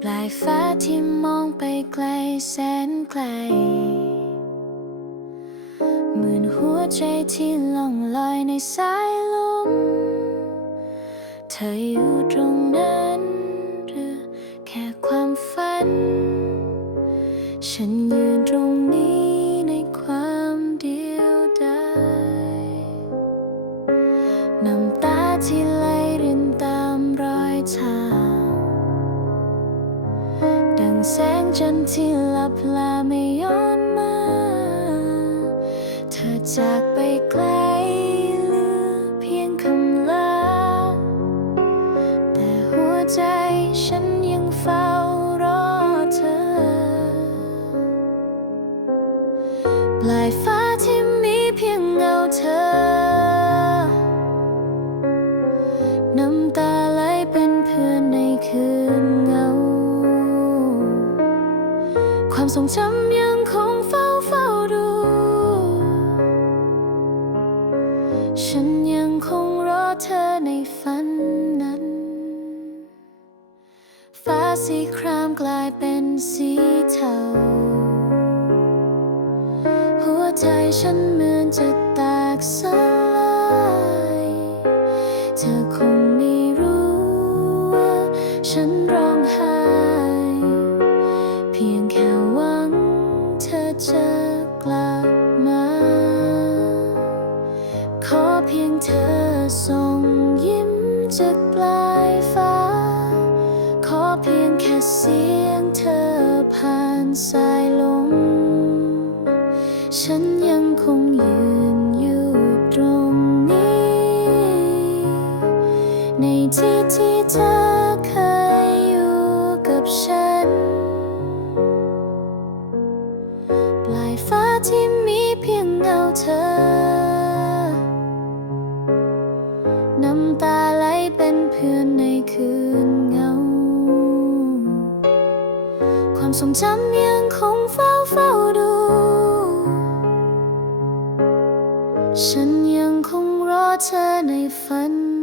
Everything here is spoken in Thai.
ปลายฟ้าที่มองไปไกลแสนไกลเหมือนหัวใจที่ล่องลอยในสายลม เธออยู่ตรงนั้น ฉันยืนตรงนี้ในความเดียวดายน้ำตาที่ไหลรินตามรอยทางดังแสงจันทร์ที่ลับลาไม่ย้อนมา เธอจากไปไกลเหลือเพียงคำลา แต่หัวใจ ความทรงจำยังคงเฝ้าเฝ้าดู ฉันยังคงรอเธอในฝันนั้น ฟ้าสีครามกลายเป็นสีเทา หัวใจฉันเหมือนจะแตกสลาย ส่งยิ้มจากปลายฟ้า ขอเพียงแค่เสียงเธอผ่านสายลม ฉันยังคงยืนอยู่ตรงนี้ ในที่ที่เธอ ความทรงจำยังคงเฝ้าเฝ้าดู ฉันยังคงรอเธอในฝัน